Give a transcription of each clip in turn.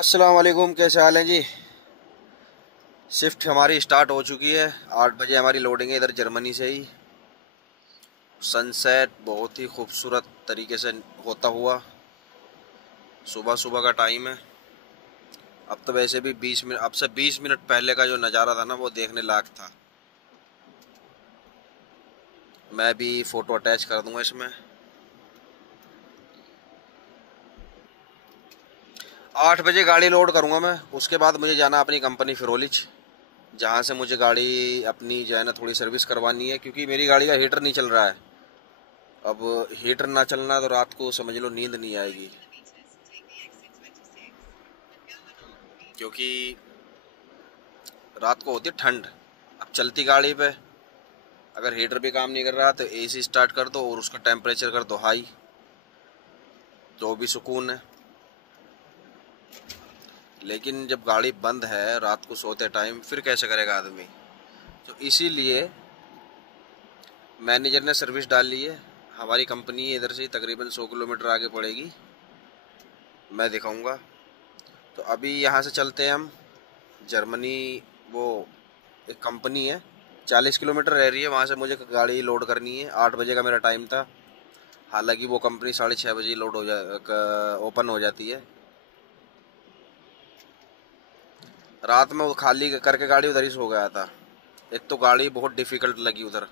अस्सलाम वालेकुम, कैसे हाल हैं जी। शिफ्ट हमारी स्टार्ट हो चुकी है। 8 बजे हमारी लोडिंग है इधर जर्मनी से ही। सनसेट बहुत ही खूबसूरत तरीके से होता हुआ सुबह सुबह का टाइम है। अब तो वैसे भी 20 मिनट, अब से 20 मिनट पहले का जो नज़ारा था ना वो देखने लायक था। मैं भी फ़ोटो अटैच कर दूंगा इसमें। 8 बजे गाड़ी लोड करूंगा मैं। उसके बाद मुझे जाना अपनी कंपनी फिरोलिच, जहाँ से मुझे गाड़ी अपनी जो है ना थोड़ी सर्विस करवानी है, क्योंकि मेरी गाड़ी का हीटर नहीं चल रहा है। अब हीटर ना चलना तो रात को समझ लो नींद नहीं आएगी, क्योंकि रात को होती है ठंड। अब चलती गाड़ी पे अगर हीटर भी काम नहीं कर रहा तो एसी स्टार्ट कर दो और उसका टेम्परेचर कर दो हाई, तो भी सुकून है। लेकिन जब गाड़ी बंद है रात को सोते टाइम फिर कैसे करेगा आदमी। तो इसीलिए मैनेजर ने सर्विस डाल ली है। हमारी कंपनी इधर से तकरीबन 100 किलोमीटर आगे पड़ेगी, मैं दिखाऊंगा। तो अभी यहाँ से चलते हैं हम जर्मनी। वो एक कंपनी है 40 किलोमीटर रह रही है, वहाँ से मुझे गाड़ी लोड करनी है। 8 बजे का मेरा टाइम था। हालांकि वो कंपनी 6:30 बजे लोड हो ओपन हो जाती है। रात में वो खाली करके गाड़ी उधर ही सो गया था। एक तो गाड़ी बहुत डिफिकल्ट लगी उधर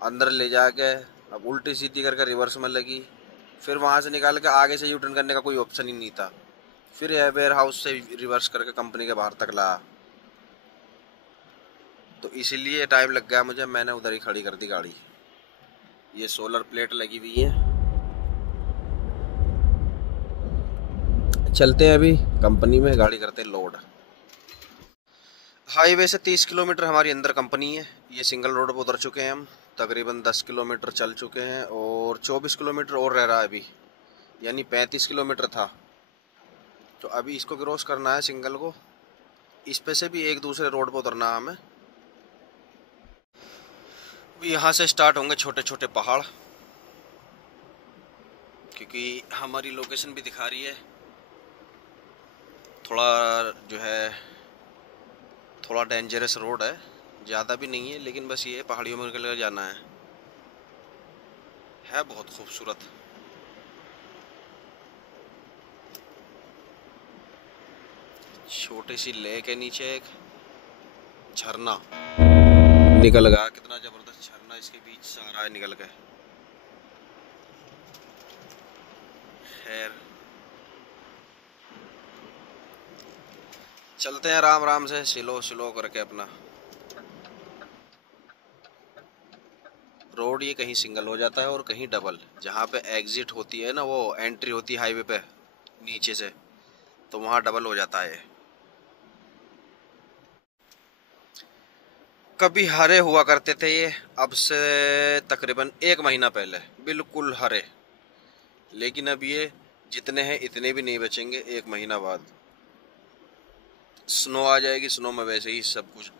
अंदर ले जाके। अब उल्टी सीधी करके रिवर्स में लगी, फिर वहाँ से निकाल के आगे से यू टर्न करने का कोई ऑप्शन ही नहीं था। फिर वेयर हाउस से रिवर्स करके कंपनी के बाहर तक लाया, तो इसीलिए टाइम लग गया मुझे। मैंने उधर ही खड़ी कर दी गाड़ी। ये सोलर प्लेट लगी हुई है। चलते हैं अभी कंपनी में, गाड़ी करते हैं लोड। हाईवे से 30 किलोमीटर हमारी अंदर कंपनी है। ये सिंगल रोड पर उतर चुके हैं हम। तकरीबन 10 किलोमीटर चल चुके हैं और 24 किलोमीटर और रह रहा है अभी, यानी 35 किलोमीटर था। तो अभी इसको क्रॉस करना है सिंगल को। इस पे से भी एक दूसरे रोड पर उतरना है हमें। यहाँ से स्टार्ट होंगे छोटे छोटे पहाड़, क्योंकि हमारी लोकेशन भी दिखा रही है। थोड़ा जो है थोड़ा डेंजरस रोड है, ज़्यादा भी नहीं है, लेकिन बस ये पहाड़ियों में निकल जाना है बहुत खूबसूरत। छोटी सी लेक है, नीचे एक झरना निकल गया। कितना जबरदस्त झरना इसके बीच से आ रहा है निकल के। खैर चलते हैं आराम आराम से, स्लो स्लो करके अपना। रोड ये कहीं सिंगल हो जाता है और कहीं डबल। जहाँ पे एग्जिट होती है ना, वो एंट्री होती है हाईवे पे नीचे से, तो वहाँ डबल हो जाता है। कभी हरे हुआ करते थे ये, अब से तकरीबन 1 महीना पहले बिल्कुल हरे। लेकिन अब ये जितने हैं इतने भी नहीं बचेंगे। 1 महीना बाद स्नो आ जाएगी। स्नो में वैसे ही सब कुछ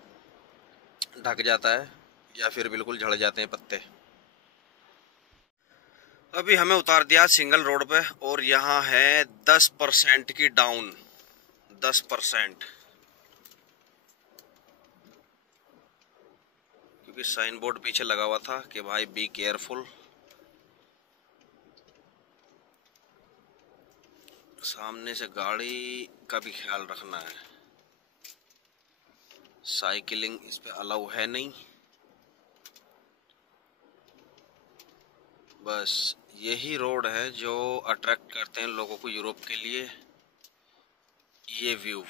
ढक जाता है या फिर बिल्कुल झड़ जाते हैं पत्ते। अभी हमें उतार दिया सिंगल रोड पे और यहाँ है 10% की डाउन। 10%, क्योंकि साइन बोर्ड पीछे लगा हुआ था कि भाई बी केयरफुल। सामने से गाड़ी का भी ख्याल रखना है। साइकिलिंग इस पे अलाउ है नहीं। बस यही रोड है जो अट्रैक्ट करते हैं लोगों को यूरोप के लिए, ये व्यू।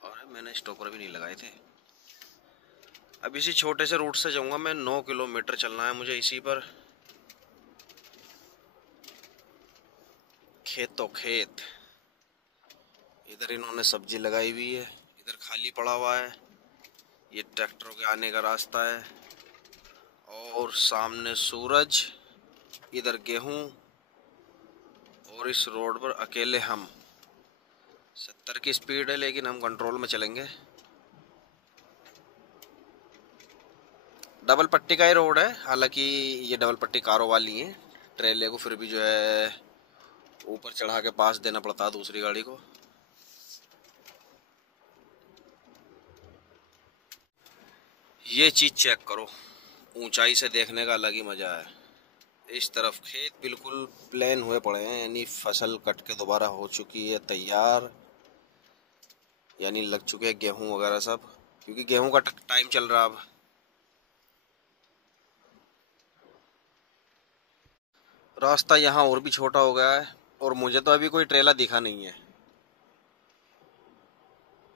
और मैंने स्टॉपर भी नहीं लगाए थे। अब इसी छोटे से रूट से जाऊंगा मैं। 9 किलोमीटर चलना है मुझे इसी पर। खेतों खेत। इधर इन्होंने सब्जी लगाई हुई है, इधर खाली पड़ा हुआ है। ये ट्रैक्टरों के आने का रास्ता है। और सामने सूरज, इधर गेहूं, और इस रोड पर अकेले हम। 70 की स्पीड है लेकिन हम कंट्रोल में चलेंगे। डबल पट्टी का ही रोड है, हालांकि ये डबल पट्टी कारों वाली है। ट्रेले को फिर भी जो है ऊपर चढ़ा के पास देना पड़ता है दूसरी गाड़ी को। ये चीज़ चेक करो, ऊंचाई से देखने का अलग ही मज़ा है। इस तरफ खेत बिल्कुल प्लेन हुए पड़े हैं, यानी फसल कट के दोबारा हो चुकी है तैयार, यानी लग चुके हैं गेहूं वगैरह सब, क्योंकि गेहूं का टाइम चल रहा अब। रास्ता यहाँ और भी छोटा हो गया है और मुझे तो अभी कोई ट्रेला दिखा नहीं है।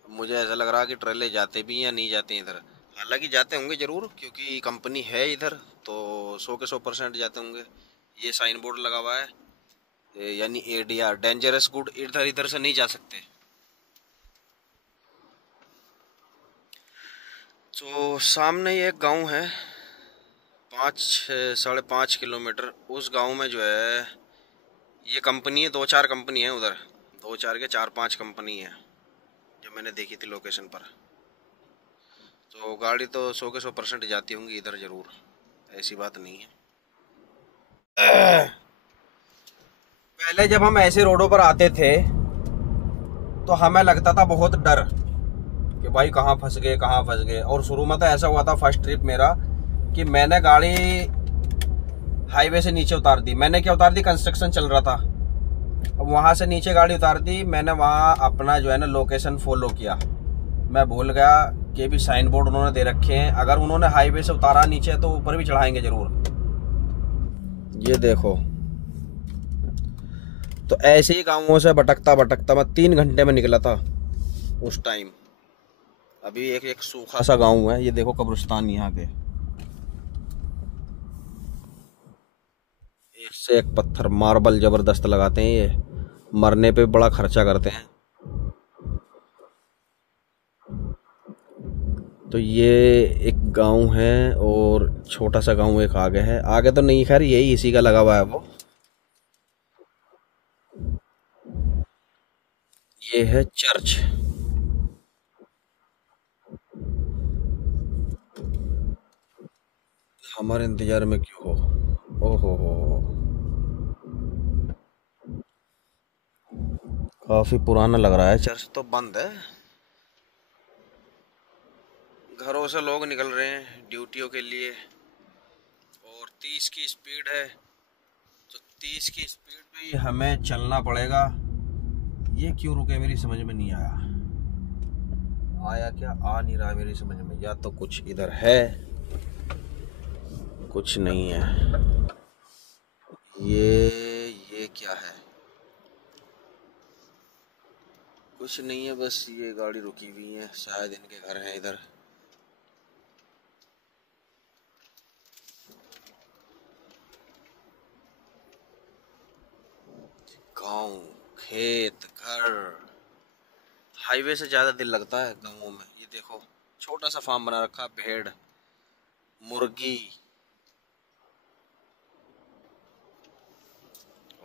मुझे ऐसा लग रहा है कि ट्रेले जाते भी हैं या नहीं जाते हैं इधर। हालांकि जाते होंगे ज़रूर, क्योंकि कंपनी है इधर, तो 100 के 100% जाते होंगे। ये साइन बोर्ड लगा हुआ है, यानी ADR, डेंजरस गुड, इधर इधर से नहीं जा सकते। तो सामने ही एक गांव है, 5-5.5 किलोमीटर। उस गांव में जो है ये कंपनी है, 2-4 कंपनी है उधर, 2-4 के 4-5 कंपनी है जो मैंने देखी थी लोकेशन पर। तो गाड़ी तो 100 के 100% जाती होंगी इधर ज़रूर, ऐसी बात नहीं है। पहले जब हम ऐसे रोडों पर आते थे तो हमें लगता था बहुत डर कि भाई कहाँ फंस गए कहाँ फंस गए। और शुरू में तो ऐसा हुआ था फर्स्ट ट्रिप मेरा कि मैंने गाड़ी हाईवे से नीचे उतार दी। मैंने क्या उतार दी, कंस्ट्रक्शन चल रहा था, अब वहाँ से नीचे गाड़ी उतार दी। मैंने वहाँ अपना जो है ना लोकेशन फॉलो किया। मैं भूल गया कि भी साइन बोर्ड उन्होंने दे रखे हैं, अगर उन्होंने हाईवे से उतारा नीचे तो ऊपर भी चढ़ाएंगे ज़रूर। ये देखो, तो ऐसे ही गाँवों से भटकता भटकता मैं 3 घंटे में निकला था उस टाइम। अभी एक सूखा सा गांव है, ये देखो कब्रिस्तान यहाँ के, एक से एक पत्थर मार्बल जबरदस्त लगाते हैं ये, मरने पे बड़ा खर्चा करते हैं। तो ये एक गांव है और छोटा सा गांव एक आगे है, आगे तो नहीं, खैर यही इसी का लगा हुआ है वो। ये है चर्च। हमारे इंतजार में क्यों हो, ओहो हो, काफी पुराना लग रहा है। चर्च तो बंद है, घरों से लोग निकल रहे हैं ड्यूटियों के लिए, और 30 की स्पीड है, तो 30 की स्पीड पे ही हमें चलना पड़ेगा। ये क्यों रुके मेरी समझ में नहीं आया, आया क्या, आ नहीं रहा मेरी समझ में। या तो कुछ इधर है, कुछ नहीं है। ये क्या है, कुछ नहीं है, बस ये गाड़ी रुकी हुई है, शायद इनके घर हैं इधर। गांव, खेत, घर, हाईवे से ज्यादा दिल लगता है गांवों में। ये देखो छोटा सा फार्म बना रखा, भेड़, मुर्गी,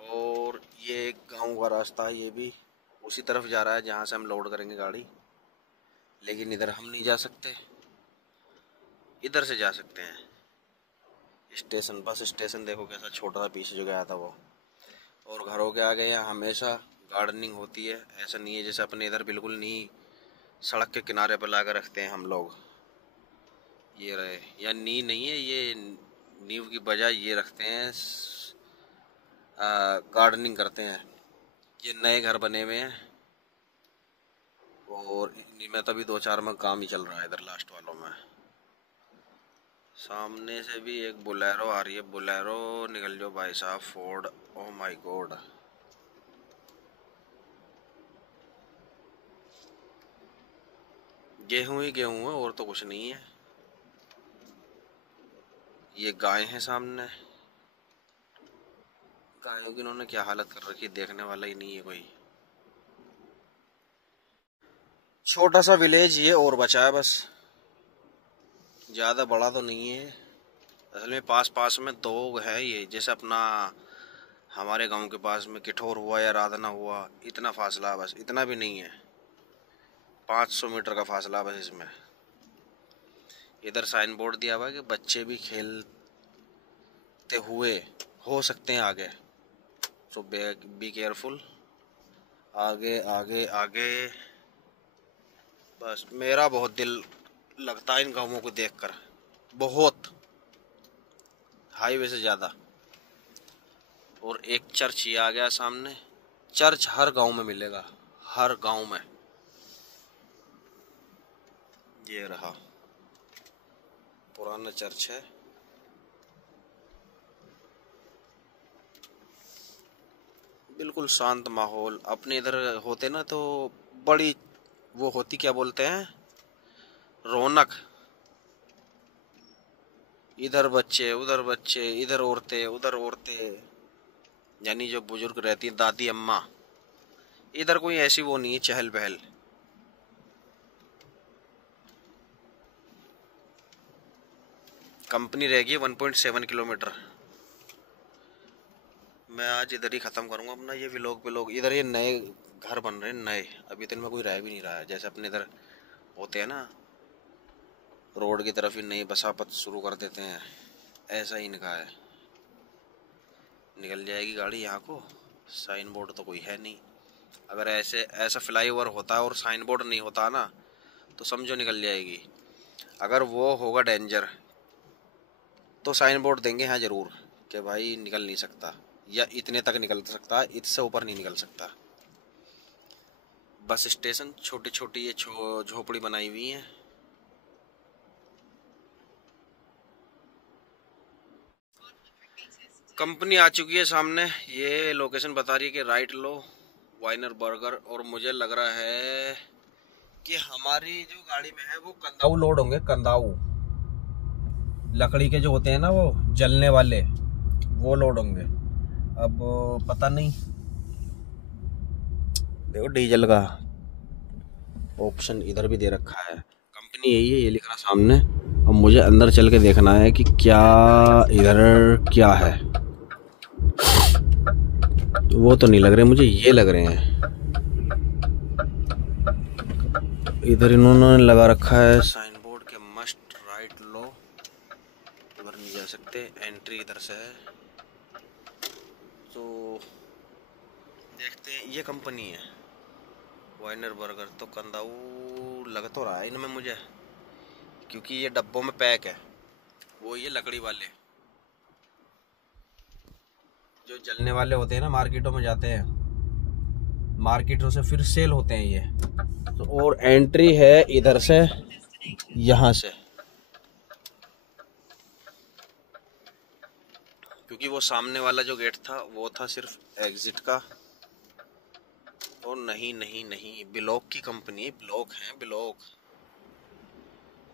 और ये एक गांव का रास्ता है, ये भी उसी तरफ जा रहा है जहाँ से हम लोड करेंगे गाड़ी। लेकिन इधर हम नहीं जा सकते, इधर से जा सकते हैं। स्टेशन, बस स्टेशन देखो कैसा छोटा सा पीछे जो गया था वो। और घरों के आगे यहाँ हमेशा गार्डनिंग होती है, ऐसा नहीं है जैसे अपने इधर बिल्कुल नहीं, सड़क के किनारे पर ला कर रखते हैं हम लोग। ये रहे, या नी नहीं है ये, नींव की बजाय ये रखते हैं, गार्डनिंग करते हैं। ये नए घर बने हुए हैं और इन्हीं में तभी 2-4 में काम ही चल रहा है इधर लास्ट वालों में। सामने से भी एक बोलेरो आ रही है, बोलेरो निकल जाओ भाई साहब, फोर्ड, ओह माय गॉड। गेहूं ही गेहूं है और तो कुछ नहीं है। ये गाय है सामने, गायों की इन्होंने क्या हालत कर रखी, देखने वाला ही नहीं है कोई। छोटा सा विलेज ये और बचा है बस, ज़्यादा बड़ा तो नहीं है। असल में पास पास में 2 है ये, जैसे अपना हमारे गांव के पास में किठौर हुआ या राधना हुआ, इतना फासला, बस इतना भी नहीं है, 500 मीटर का फासला बस इसमें। इधर साइन बोर्ड दिया हुआ है कि बच्चे भी खेलते हुए हो सकते हैं आगे, तो बी केयरफुल। आगे आगे आगे। बस मेरा बहुत दिल लगता है इन गाँवों को देखकर, बहुत, हाईवे से ज़्यादा। और एक चर्च ही आ गया सामने। चर्च हर गांव में मिलेगा, हर गांव में। ये रहा पुराना चर्च है। बिल्कुल शांत माहौल। अपने इधर होते ना तो बड़ी वो होती, क्या बोलते हैं, रौनक। इधर बच्चे उधर बच्चे, इधर औरतें उधर औरतें, यानी जो बुजुर्ग रहती है, दादी अम्मा। इधर कोई ऐसी वो नहीं है चहल पहल। कंपनी रहेगी 1.7 किलोमीटर। मैं आज इधर ही ख़त्म करूँगा अपना ये व्लॉग। इधर ये नए घर बन रहे हैं नए, अभी तो इनमें कोई रह भी नहीं रहा है। जैसे अपने इधर होते हैं ना, रोड की तरफ ही नई बसापत शुरू कर देते हैं, ऐसा ही इनका है। निकल जाएगी गाड़ी यहाँ को। साइन बोर्ड तो कोई है नहीं। अगर ऐसा फ्लाईओवर होता और साइन बोर्ड नहीं होता ना, तो समझो निकल जाएगी। अगर वो होगा डेंजर तो साइन बोर्ड देंगे हाँ ज़रूर, कि भाई निकल नहीं सकता, या इतने तक निकल सकता है, इससे ऊपर नहीं निकल सकता। बस स्टेशन छोटी छोटी ये झोपड़ी बनाई हुई है। कंपनी आ चुकी है सामने। ये लोकेशन बता रही है कि राइट लो, वाइनर बर्गर। और मुझे लग रहा है कि हमारी जो गाड़ी में है वो कंदाऊ लोड होंगे। कंदाऊ लकड़ी के जो होते हैं ना, वो जलने वाले, वो लोड होंगे। अब पता नहीं, देखो डीजल का ऑप्शन इधर भी दे रखा है। कंपनी यही है, ये लिख रहा सामने। अब मुझे अंदर चल के देखना है कि क्या इधर क्या है। वो तो नहीं लग रहे मुझे, ये लग रहे हैं। इधर इन्होंने लगा रखा है साइन बोर्ड के मस्ट राइट लो, उधर नहीं जा सकते, एंट्री इधर से है। तो देखते हैं, ये कंपनी है वाइनर बर्गर। तो कंदाऊ लग तो रहा है इनमें मुझे, क्योंकि ये डब्बों में पैक है। वो ये लकड़ी वाले जो जलने वाले होते हैं ना, मार्केटों में जाते हैं, मार्केटों से फिर सेल होते हैं ये। तो और एंट्री है इधर से, यहाँ से, क्योंकि वो सामने वाला जो गेट था वो था सिर्फ एग्जिट का। और नहीं नहीं नहीं, ब्लॉक की कंपनी, ब्लॉक है ब्लॉक,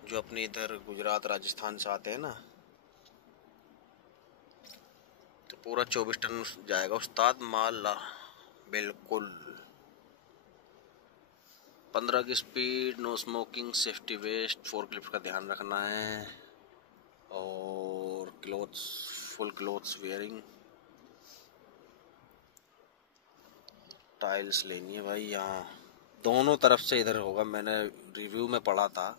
जो अपने इधर गुजरात राजस्थान से आते हैं ना। तो पूरा 24 टन जाएगा उस्ताद माल, बिल्कुल। 15 की speed, no smoking, safety vest, forklift का ध्यान रखना है। और clothes, full clothes wearing. Tiles लेनी है भाई यहाँ, दोनों तरफ से इधर होगा। मैंने रिव्यू में पढ़ा था,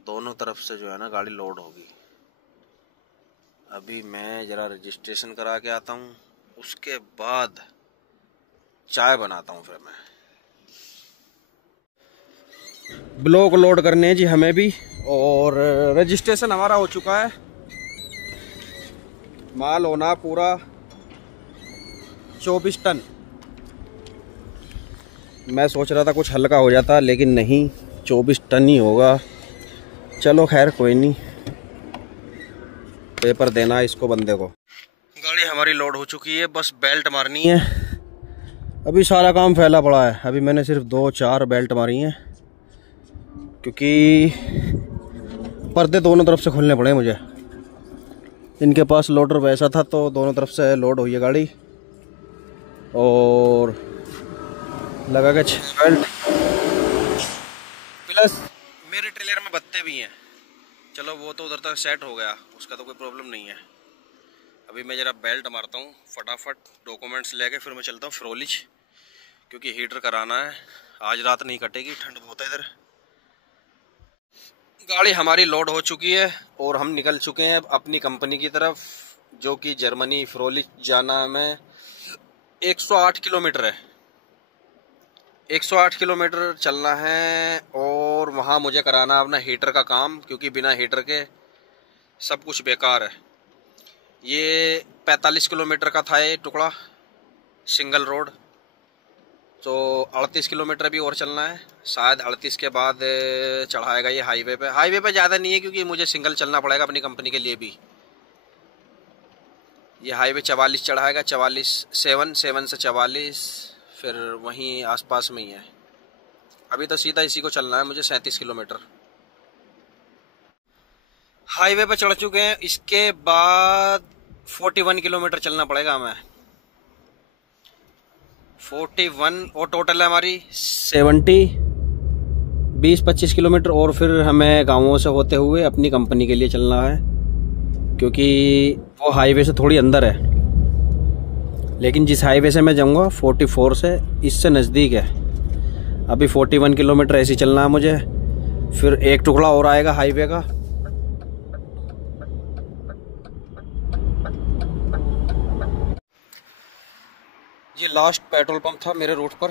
दोनों तरफ से जो है ना गाड़ी लोड होगी। अभी मैं ज़रा रजिस्ट्रेशन करा के आता हूँ, उसके बाद चाय बनाता हूँ। फिर मैं ब्लॉक लोड करने हैं जी हमें भी। और रजिस्ट्रेशन हमारा हो चुका है। माल होना पूरा 24 टन। मैं सोच रहा था कुछ हल्का हो जाता, लेकिन नहीं, 24 टन ही होगा। चलो खैर कोई नहीं, पेपर देना है इसको, बंदे को। गाड़ी हमारी लोड हो चुकी है, बस बेल्ट मारनी है। अभी सारा काम फैला पड़ा है। अभी मैंने सिर्फ 2-4 बेल्ट मारी हैं, क्योंकि पर्दे दोनों तरफ से खोलने पड़े मुझे। इनके पास लोडर वैसा था तो दोनों तरफ से लोड हुई है गाड़ी। और लगा के 6 बेल्ट, प्लस मेरे ट्रेलर में बत्ते भी हैं। चलो वो तो उधर तक सेट हो गया, उसका तो कोई प्रॉब्लम नहीं है। अभी मैं ज़रा बेल्ट मारता हूँ फटाफट, डॉक्यूमेंट्स लेके फिर मैं चलता हूँ फ्रोलिच, क्योंकि हीटर कराना है। आज रात नहीं कटेगी, ठंड बहुत है इधर। गाड़ी हमारी लोड हो चुकी है और हम निकल चुके हैं अपनी कंपनी की तरफ, जो कि जर्मनी फ्रोलिच जाना है हमें। 108 किलोमीटर है, 108 किलोमीटर चलना है। और वहाँ मुझे कराना अपना हीटर का काम, क्योंकि बिना हीटर के सब कुछ बेकार है। ये 45 किलोमीटर का था ये टुकड़ा, सिंगल रोड। तो 38 किलोमीटर भी और चलना है, शायद 38 के बाद चढ़ाएगा ये हाईवे पे। हाईवे पे ज़्यादा नहीं है, क्योंकि मुझे सिंगल चलना पड़ेगा अपनी कंपनी के लिए भी। ये हाईवे 44 चढ़ाएगा, 44 7 से 44, फिर वहीं आसपास में ही है। अभी तो सीधा इसी को चलना है मुझे, 37 किलोमीटर। हाईवे पे चढ़ चुके हैं, इसके बाद 41 किलोमीटर चलना पड़ेगा हमें, 41। और टोटल है हमारी 70, 20-25 किलोमीटर। और फिर हमें गाँवों से होते हुए अपनी कंपनी के लिए चलना है, क्योंकि वो हाईवे से थोड़ी अंदर है। लेकिन जिस हाईवे से मैं जाऊंगा 44 से, इससे नज़दीक है। अभी 41 किलोमीटर ऐसे चलना है मुझे, फिर एक टुकड़ा और आएगा हाईवे का। ये लास्ट पेट्रोल पंप था मेरे रूट पर,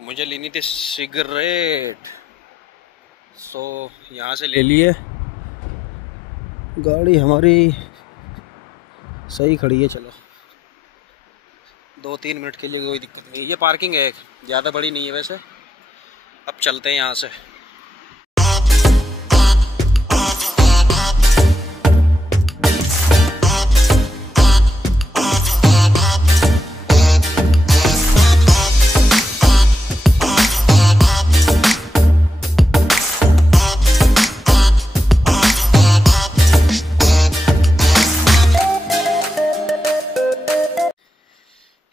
मुझे लेनी थी सिगरेट। सो यहाँ से ले लिए। गाड़ी हमारी सही खड़ी है, चलो 2-3 मिनट के लिए कोई दिक्कत नहीं। ये पार्किंग है, ज़्यादा बड़ी नहीं है वैसे। अब चलते हैं यहाँ से।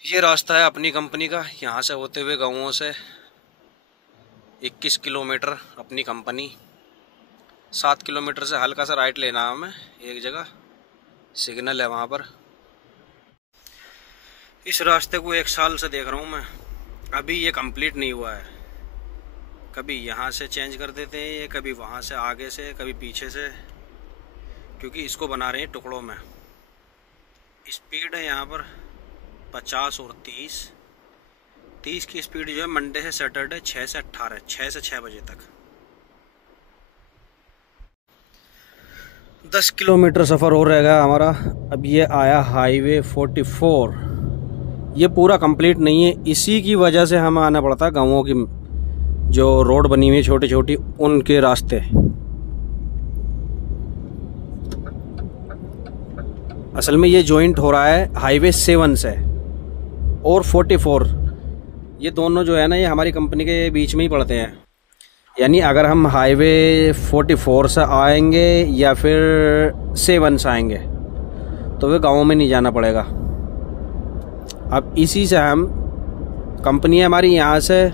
ये रास्ता है अपनी कंपनी का, यहाँ से होते हुए गाँवों से 21 किलोमीटर अपनी कंपनी। 7 किलोमीटर से हल्का सा राइट लेना है हमें, एक जगह सिग्नल है वहाँ पर। इस रास्ते को 1 साल से देख रहा हूँ मैं, अभी ये कंप्लीट नहीं हुआ है। कभी यहाँ से चेंज कर देते हैं ये, कभी वहाँ से आगे से, कभी पीछे से, क्योंकि इसको बना रहे हैं टुकड़ों में। स्पीड है यहाँ पर 50 और 30 की स्पीड जो है मंडे से सैटरडे 6 से 18, 6 से 6 बजे तक। 10 किलोमीटर सफ़र और रह गया हमारा। अब ये आया हाईवे 44। ये पूरा कंप्लीट नहीं है, इसी की वजह से हमें आना पड़ता है गाँवों की जो रोड बनी हुई है छोटी छोटी, उनके रास्ते। असल में ये जॉइंट हो रहा है हाईवे 7 से और 44। ये दोनों जो है ना, ये हमारी कंपनी के बीच में ही पड़ते हैं। यानी अगर हम हाईवे 44 से आएंगे या फिर 7 से आएंगे तो वे गाँव में नहीं जाना पड़ेगा। अब इसी से हम, कंपनी है हमारी यहाँ से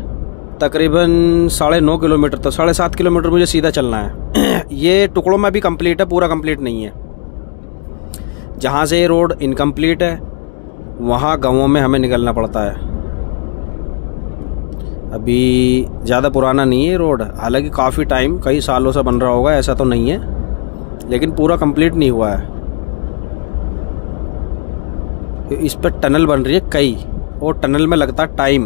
तकरीबन 9.5 किलोमीटर, तो 7.5 किलोमीटर मुझे सीधा चलना है। ये टुकड़ों में भी कंप्लीट है, पूरा कंप्लीट नहीं है। जहाँ से ये रोड इनकम्प्लीट है वहाँ गाँवों में हमें निकलना पड़ता है। अभी ज़्यादा पुराना नहीं है रोड, हालांकि काफ़ी टाइम, कई सालों से बन रहा होगा, ऐसा तो नहीं है, लेकिन पूरा कंप्लीट नहीं हुआ है। इस पर टनल बन रही है कई, और टनल में लगता है टाइम।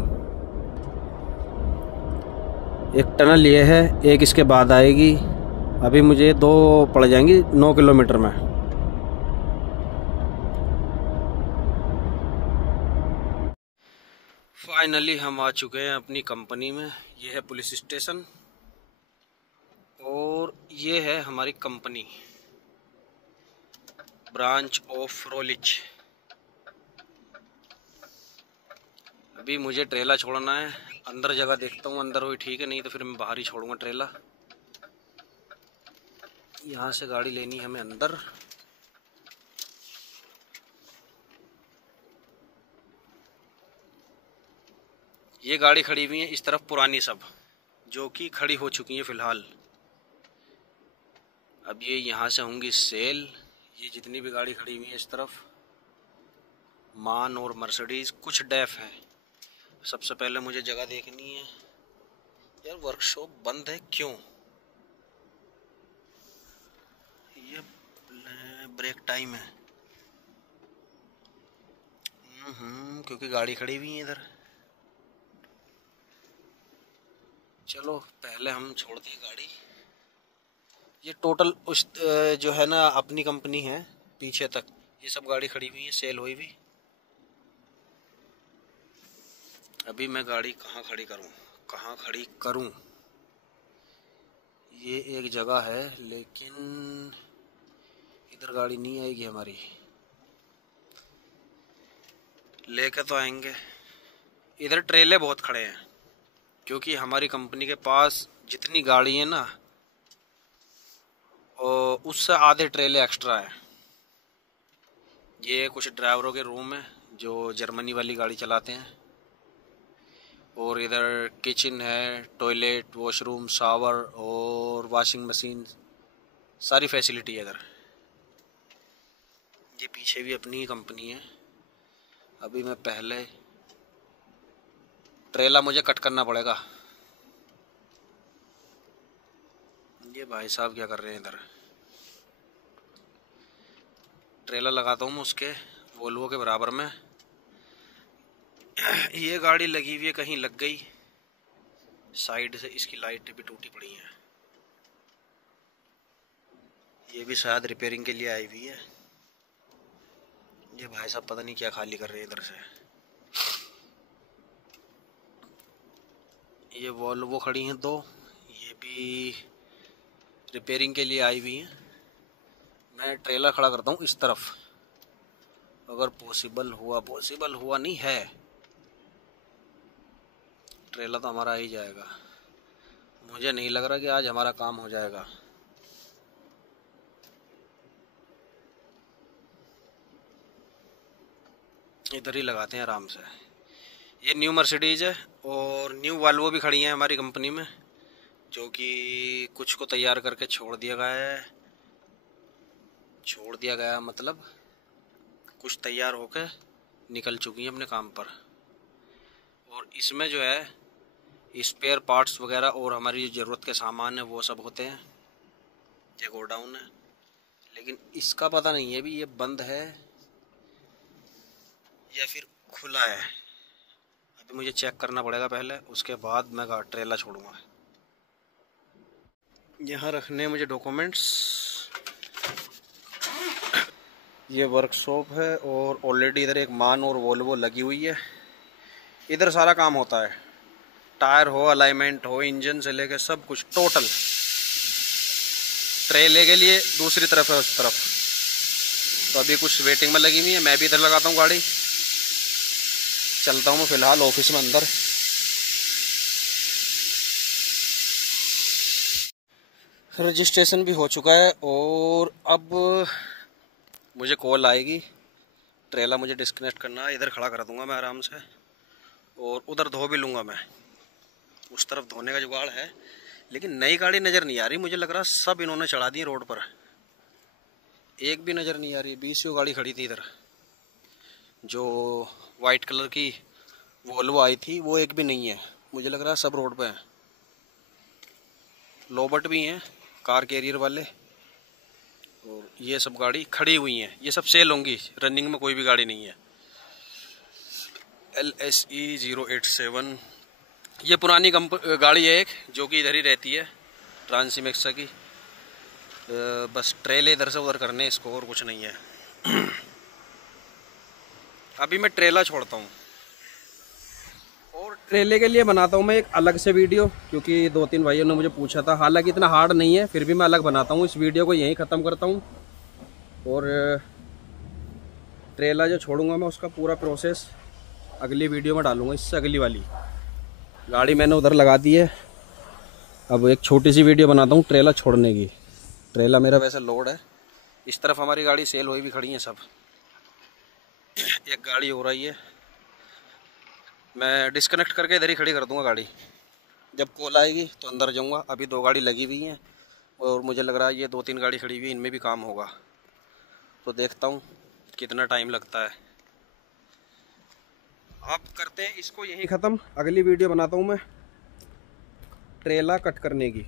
एक टनल ये है, एक इसके बाद आएगी। अभी मुझे 2 पड़ जाएंगी 9 किलोमीटर में। फाइनली हम आ चुके हैं अपनी कंपनी में। ये है पुलिस स्टेशन और ये है हमारी कंपनी, ब्रांच ऑफ रोलिच। अभी मुझे ट्रेला छोड़ना है, अंदर जगह देखता हूँ, अंदर हुई ठीक है, नहीं तो फिर मैं बाहर ही छोड़ूंगा ट्रेला। यहाँ से गाड़ी लेनी है हमें अंदर। ये गाड़ी खड़ी हुई है इस तरफ पुरानी सब, जो कि खड़ी हो चुकी हैं फ़िलहाल। अब ये यहाँ से होंगी सेल। ये जितनी भी गाड़ी खड़ी हुई है इस तरफ, मान और मर्सिडीज़, कुछ डेफ है। सबसे पहले मुझे जगह देखनी है। यार वर्कशॉप बंद है क्यों? ये ब्रेक टाइम है। क्योंकि गाड़ी खड़ी हुई है इधर। चलो पहले हम छोड़ते हैं गाड़ी। ये टोटल उस जो है ना अपनी कंपनी है पीछे तक, ये सब गाड़ी खड़ी हुई है सेल हुई भी। अभी मैं गाड़ी कहाँ खड़ी करूँ? ये एक जगह है लेकिन इधर गाड़ी नहीं आएगी हमारी। लेके तो आएंगे। इधर ट्रेले बहुत खड़े हैं क्योंकि हमारी कंपनी के पास जितनी गाड़ी है ना उससे आधे ट्रेले एक्स्ट्रा है। ये कुछ ड्राइवरों के रूम है जो जर्मनी वाली गाड़ी चलाते हैं। और इधर किचन है, टॉयलेट, वॉशरूम, शावर और वॉशिंग मशीन, सारी फैसिलिटी है इधर। ये पीछे भी अपनी ही कंपनी है। अभी मैं पहले ट्रेला मुझे कट करना पड़ेगा। ये भाई साहब क्या कर रहे हैं इधर? ट्रेला लगाता हूँ मैं उसके वोल्वो के बराबर में। ये गाड़ी लगी हुई है, कहीं लग गई साइड से, इसकी लाइट भी टूटी पड़ी है। ये भी शायद रिपेयरिंग के लिए आई हुई है। ये भाई साहब पता नहीं क्या खाली कर रहे हैं इधर से। ये वोल्वो खड़ी हैं दो, ये भी रिपेयरिंग के लिए आई हुई हैं। मैं ट्रेलर खड़ा करता हूँ इस तरफ, अगर पॉसिबल हुआ नहीं है, ट्रेलर तो हमारा आ ही जाएगा। मुझे नहीं लग रहा कि आज हमारा काम हो जाएगा। इधर ही लगाते हैं आराम से। ये न्यू मर्सिडीज है और न्यू वॉल्वो भी खड़ी है हमारी कंपनी में, जो कि कुछ को तैयार करके छोड़ दिया गया मतलब कुछ तैयार होकर निकल चुकी हैं अपने काम पर। और इसमें जो है स्पेयर पार्ट्स वगैरह और हमारी जो ज़रूरत के सामान है वो सब होते हैं। ये गोडाउन है, लेकिन इसका पता नहीं है भी ये बंद है या फिर खुला है। अभी मुझे चेक करना पड़ेगा पहले, उसके बाद मैं ट्रेला छोड़ूंगा। यहाँ रखने मुझे डॉक्यूमेंट्स। ये वर्कशॉप है और ऑलरेडी इधर एक मान और वोल्वो लगी हुई है। इधर सारा काम होता है, टायर हो, अलाइनमेंट हो, इंजन से लेके सब कुछ टोटल। ट्रेले के लिए दूसरी तरफ है, उस तरफ। तो अभी कुछ वेटिंग में लगी हुई है, मैं भी इधर लगाता हूँ गाड़ी। चलता हूँ मैं फिलहाल ऑफिस में अंदर। रजिस्ट्रेशन भी हो चुका है और अब मुझे कॉल आएगी। ट्रेला मुझे डिस्कनेक्ट करना है, इधर खड़ा कर दूंगा मैं आराम से और उधर धो भी लूँगा मैं। उस तरफ धोने का जुगाड़ है, लेकिन नई गाड़ी नज़र नहीं आ रही। मुझे लग रहा सब इन्होंने चढ़ा दी रोड पर, एक भी नज़र नहीं आ रही। 20 गाड़ी खड़ी थी इधर, जो वाइट कलर की वोल्वो आई थी वो एक भी नहीं है। मुझे लग रहा है सब रोड पे हैं। लोबट भी हैं, कार कैरियर वाले, और ये सब गाड़ी खड़ी हुई हैं। ये सब सेल होंगी, रनिंग में कोई भी गाड़ी नहीं है। LSE 087 ये पुरानी गाड़ी है एक, जो कि इधर ही रहती है, ट्रांसिमेक्सा की। बस ट्रेले इधर से उधर करने इसको, और कुछ नहीं है। अभी मैं ट्रेला छोड़ता हूँ और ट्रेले के लिए बनाता हूँ मैं एक अलग से वीडियो, क्योंकि 2-3 भाइयों ने मुझे पूछा था। हालांकि इतना हार्ड नहीं है, फिर भी मैं अलग बनाता हूँ। इस वीडियो को यहीं ख़त्म करता हूँ और ट्रेला जो छोड़ूंगा मैं उसका पूरा प्रोसेस अगली वीडियो में डालूंगा। इससे अगली वाली गाड़ी मैंने उधर लगा दी है। अब एक छोटी सी वीडियो बनाता हूँ ट्रेला छोड़ने की। ट्रेला मेरा वैसे लोड है। इस तरफ हमारी गाड़ी सेल हुई भी खड़ी है सब। एक गाड़ी हो रही है, मैं डिस्कनेक्ट करके इधर ही खड़ी कर दूंगा गाड़ी। जब कॉल आएगी तो अंदर जाऊंगा। अभी 2 गाड़ी लगी हुई हैं और मुझे लग रहा है ये 2-3 गाड़ी खड़ी हुई है, इनमें भी काम होगा। तो देखता हूँ कितना टाइम लगता है। आप करते हैं इसको यहीं ख़त्म। अगली वीडियो बनाता हूँ मैं ट्रेला कट करने की।